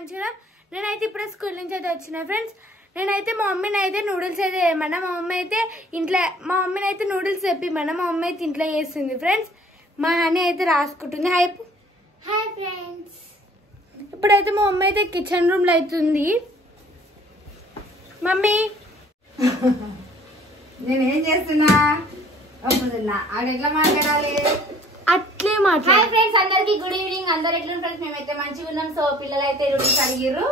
మంచిగా నేనైతే ఇప్పుడు స్కూల్ నుంచి అయితే వచ్చిన ఫ్రెండ్స్. నేనైతే మా మమ్మీని అయితే నూడిల్స్ అయితే ఏమన్నా మా మమ్మీ అయితే ఇంట్లో మా మమ్మీని అయితే నూడిల్స్ చెప్పిమన్నా మా మమ్మీ అయితే ఇంట్లో చేస్తుంది ఫ్రెండ్స్. మా హనీ అయితే రాసుకుంటుంది. Hi hi friends. ఇప్పుడైతే మా మమ్మీ అయితే కిచెన్ రూమ్ లో అవుతుంది. మమ్మీ నేనేం చేస్తున్నా ఎట్లా మాట్లాడాలి అట్లే మాట్లాడాలి. హాయ్ ఫ్రెండ్స్, అందరికి గుడ్ ఈవినింగ్. అందరు ఎట్లా ఫ్రెండ్స్? మేమైతే మంచిగా ఉన్నాం. సో పిల్లలు అయితే నూడిల్స్ అడిగిర్రు,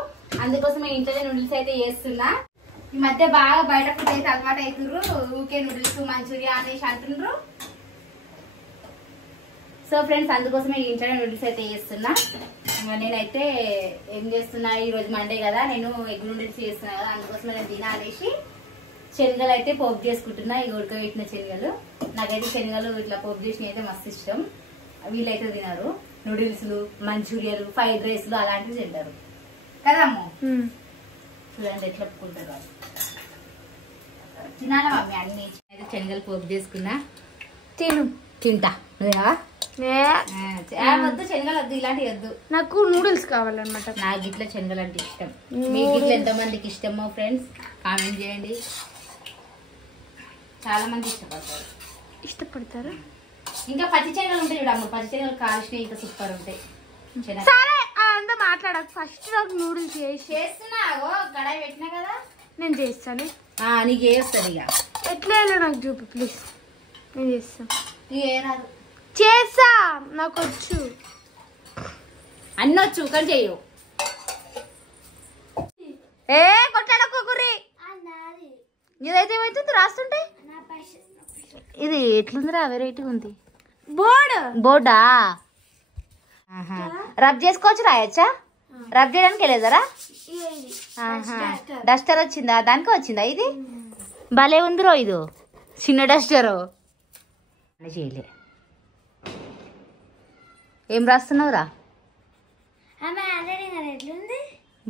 అందుకోసం నేను ఇంట్లోనే నూడిల్స్ అయితే చేస్తున్నా. ఈ మధ్య బాగా బయట ఫుడ్ అయితే అలవాటు అవుతుర్రు. ఊకే నూడిల్స్ మంచూరియా అనేసి అంటుండ్రు. సో ఫ్రెండ్స్, అందుకోసమే ఇంట్లోనే నూడిల్స్ అయితే చేస్తున్నా. నేనైతే ఏం చేస్తున్నా, ఈ రోజు మండే కదా, నేను ఎగ్ నూడిల్స్ చేస్తున్నా కదా, అందుకోసమే నేను తినాలేసి శనగలు అయితే పోపు చేసుకుంటున్నా. ఈ ఉడకబెట్టిన శనగలు. నాకైతే శనగలు ఇట్లా పోపు చేసిన అయితే మస్తు ఇష్టం. వీళ్ళైతే తినారు. నూడిల్స్, మంచూరియాలు, ఫ్రైడ్ రైస్లు అలాంటివి తింటారు కదా అమ్మ. చూడండి ఎట్లా ఒప్పుకుంటారు వాళ్ళు. తినాలా మమ్మీ అన్ని. అయితే శనగలు పోపు చేసుకున్నా. తింటా వద్దు, శనగలు వద్దు, ఇలాంటివి వద్దు. నాకు నూడిల్స్ కావాలన్నమాట. నాకు ఇట్లా శనగలు అంటే ఇష్టం. మీకు ఇట్లా ఎంతమందికి ఇష్టమో ఫ్రెండ్స్ కామెంట్ చేయండి. చాలా మంది ఇష్టపడతారు. ఇంకా పచ్చి శనగలు ఉంటాయి చూడమ్మ, పచ్చి శనగలు కాల్చినవి ఇంకా సూపర్ ఉంటాయి. సరే అంతా మాట్లాడక ఫస్ట్ నాకు నూడిల్స్ చేస్తున్నా. కడాయి పెట్టినా కదా, నేను చేస్తాను. నీకు చేస్తాను. ఇక ఎట్లా నాకు చూపి ప్లీజ్. నేను చేస్తాను. రాదు చేస్తా, నాకు వచ్చు. అన్నీ వచ్చు కానీ చెయ్యవు. కొట్లాడకుర్రి. ఇదైతే ఏమైతుంది రాస్తుంటే. ఇది ఎట్లుందిరా, వెరైటీగా ఉంది. బోర్డా రబ్ చేసుకోవచ్చు, రాయొచ్చా? రబ్ చేయడానికి వెళ్ళేదరా? డస్టర్ వచ్చిందా? దానికి వచ్చిందా? ఇది భలే ఉందిరో, ఇది చిన్న డస్టరు. చేయలే. ఏం రాస్తున్నావురా?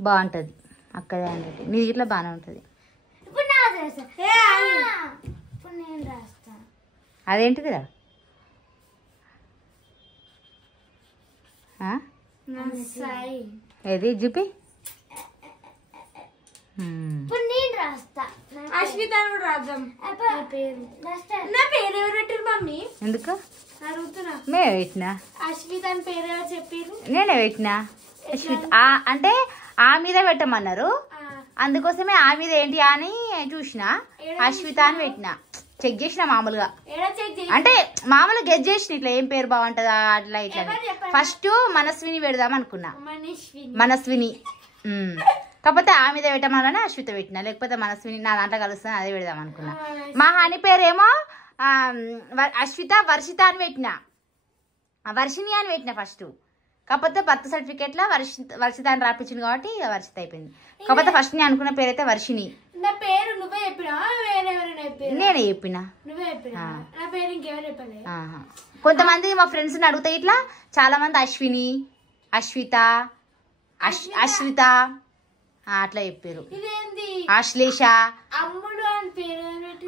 బాగుంటది అక్కడే అన్నట్టు. నీ ఇట్లా బాగానే ఉంటది. అదేంటిదిరా? ఏది చూపి. అశ్విత మమ్మీ ఎందుకు అడుగుతున్నా. మేమే పెట్టినా. అశ్విత అని పేరు చెప్పారు. నేనే పెట్టినా. అశ్విత అంటే ఆ మీద పెట్టమన్నారు, అందుకోసమే ఆ మీద ఏంటి అని చూసిన అశ్విత అని పెట్టినా. చెక్ చేసిన మామూలుగా, అంటే మామూలుగా గెస్ చేసిన ఇట్లా ఏం పేరు బాగుంటుందా అట్లా ఇట్లా. ఫస్ట్ మనస్విని పెడదాం అనుకున్నా. మనస్విని కాకపోతే ఆ మీద పెట్టమని అశ్విత పెట్టినా, లేకపోతే మనస్విని నా దాంట్లో కలుస్తాను అదే పెడదాం అనుకున్నా. మా హనీ పేరేమో అశ్విత వర్షిత అని పెట్టినా, వర్షిని అని పెట్టినా ఫస్ట్. కాకపోతే బర్త్ సర్టిఫికేట్ లో వర్షిత అని రాపించింది కాబట్టి వర్షిత అయిపోయింది. కాకపోతే ఫస్ట్ నేను అనుకున్న పేరు అయితే వర్షిని. నేనే చెప్పినా. కొంతమంది మా ఫ్రెండ్స్ అడుగుతాయి ఇట్లా, చాలా మంది అశ్విని, అశ్విత, అశ్విత అట్లా చెప్పారు. ఆశ్లేష.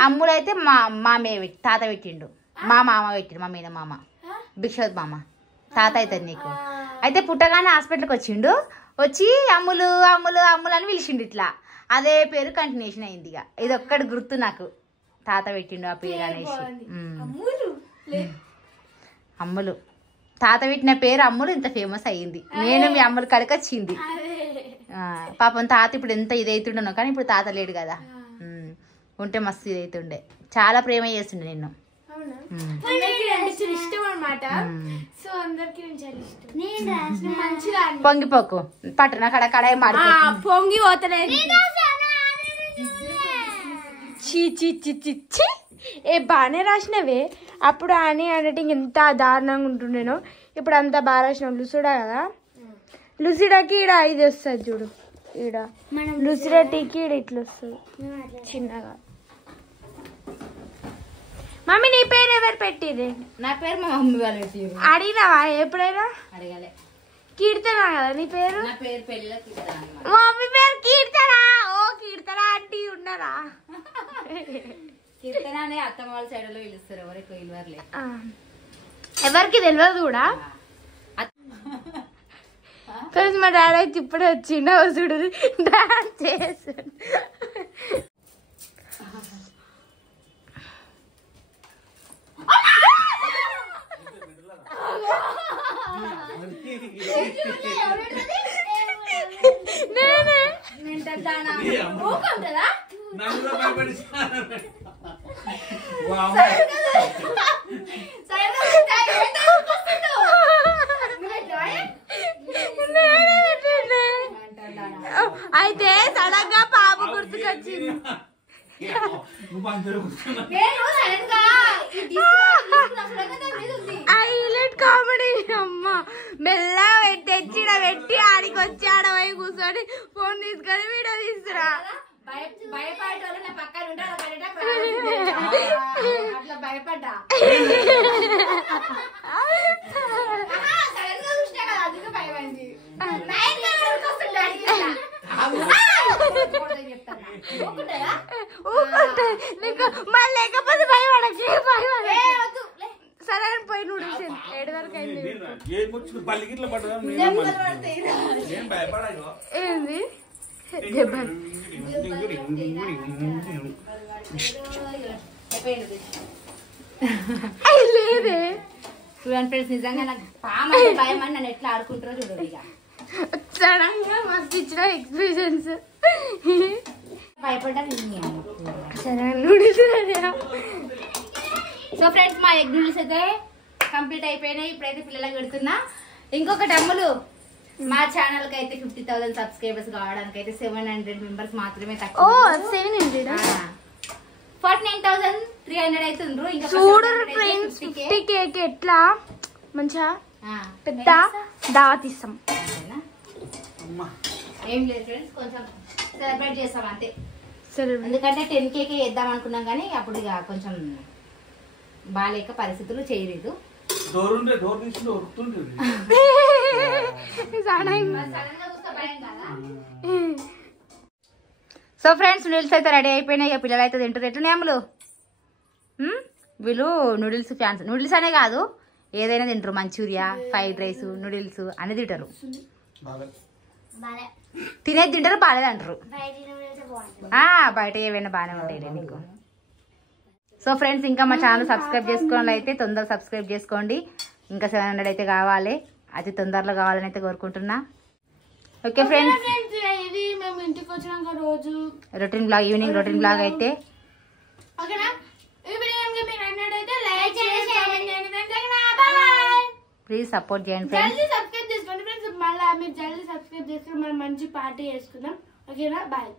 అమ్ముడు అయితే మా మామయ్య తాత పెట్టిండు, మా మామ పెట్టిండు, మా మీద మామ భిక్షోత్ మామ తాత అవుతుంది నీకు. అయితే పుట్టగానే హాస్పిటల్కి వచ్చిండు, వచ్చి అమ్ములు అమ్ములు అమ్ములు అని పిలిచిండు. ఇట్లా అదే పేరు కంటిన్యూషన్ అయింది. ఇక ఇది ఒక్కటి గుర్తు నాకు, తాత పెట్టిండు ఆ పేరు అనేసి. అమ్ములు తాత పెట్టిన పేరు అమ్ములు ఇంత ఫేమస్ అయ్యింది. నేను మీ అమ్ములు కడక వచ్చింది. పాపం తాత ఇప్పుడు ఎంత ఇదైతుండను, కానీ ఇప్పుడు తాత లేడు కదా, ఉంటే మస్తు ఇదైతుండే. చాలా ప్రేమ చేస్తుండే నిన్ను. పొంగిపోకు పట్టణ కడ కడాయి మాడి పొంగి పోతలే. ఏ బాగానే రాసినవే. అప్పుడు అని అంటే ఎంత దారుణంగా ఉంటుండేనో, ఇప్పుడు అంత బాగా రాసినావు. లుసిడా కదా, లుసిడాకి ఈడ ఇది వస్తుంది చూడు, ఈడ లుసిడా టీకి ఈడ ఇట్లా వస్తుంది చిన్నగా. మమ్మీ నీ పేరు ఎవరు పెట్టిర్రు? నా పేరు మా మమ్మీ వాళ్ళు పెట్టిర్రు. అడిగినావా ఎప్పుడైనా? అడగలే. కీర్తన కదా నీ పేరు? నా పేరు పెళ్ళిలో కీర్తన. మమ్మీ పేరు కీర్తన. ఓ కీర్తన ఆంటీ ఉన్నారా? కీర్తన అనే అత్తమ్మ వాళ్ళ సైడ్ లో పిలుస్తారు, ఎవరికి పిలవర్లే. ఎవరికి తెలియదు కూడా. ఫ్రెండ్స్ మా డాడీ అయితే ఇప్పుడే వచ్చిండు చూడు డాన్స్ చేస్తాడు. అయితే సడన్ గా పాప గుర్తుకొచ్చింది. హైలైట్ కామెడీ అమ్మ మెల్ల తెచ్చి పెట్టి ఆడికి వచ్చి ఆడవై కూర్చొని ఫోన్ తీసుకొని వీడియో తీసుకురా. భయపడ్డా మళ్ళీ లేకపోతే భయపడకి సరే పోయి నూడిల్స్ 7 వరకు అయింది. ఏంది లేదే చూడండి ఫ్రెండ్స్, నిజంగా నాకు భయం అని నన్ను ఎట్లా ఆడుకుంటారో చూడండి. ఇక సడన్ గా మస్తు ఇచ్చిన ఎక్స్ప్రెషన్స్. భయపడ్డా. సరే నూడిల్స్. సో ఫ్రెండ్స్, మా ఎగ్ నూడిల్స్ అయితే కంప్లీట్ అయిపోయినాయి. ఇప్పుడైతే పిల్లలకు పెడుతున్నా. ఇంకొకటి అమ్ములు, మా ఛానల్ కి అయితే 50,000 సబ్స్క్రైబర్స్ కావడానికి అయితే 700 మెంబర్స్ మాత్రమే తక్కువ. 49,300 అవుతుండ్రు. ఇంకా ఫ్రెండ్స్ 50K ఎట్లా మంచిగా పెద్ద దావత్ ఇస్తాం. ఏం లేదు ఫ్రెండ్స్, కొంచెం సెలబ్రేట్ చేస్తాం అంతే. ఎందుకంటే 10K వేద్దాం అనుకున్నాం కానీ అప్పుడు ఇక కొంచెం బాగాలేక పరిస్థితులు చేయలేదు. సో ఫ్రెండ్స్, నూడిల్స్ అయితే రెడీ అయిపోయినాయి. పిల్లలు అయితే తింటారు. ఎట్లనే అమ్ములు, వీళ్ళు నూడిల్స్ ఫ్యాన్స్. నూడిల్స్ అనే కాదు, ఏదైనా తింటారు. మంచూరియా, ఫ్రైడ్ రైస్, నూడిల్స్ అన్ని తింటారు. తినేది తింటారు, బాగాలేదంటారు. బయట ఏవైనా బాగానే ఉంటాయి మీకు. సో ఫ్రెండ్స్, ఇంకా మా ఛానల్ సబ్స్క్రైబ్ చేసుకోవాలి అయితే తొందరగా సబ్స్క్రైబ్ చేసుకోండి. ఇంకా 700 అయితే కావాలి, అది తొందరలో కావాలని అయితే కోరుకుంటున్నా. ఓకే ఫ్రెండ్స్, ఇది మేము ఇంటికి వచ్చినాక రోజు routine blog, evening routine blog అయితే ప్లీజ్ సపోర్ట్ చేయండి ఫ్రెండ్స్. సబ్స్క్రైబ్ చేసుకోండి ఫ్రెండ్స్. మళ్ళీ మీరు జల్దీ సబ్స్క్రైబ్ చేసుకుని మనం మంచి పార్టీ చేసుకుందాం. ఓకేనా? బాయ్.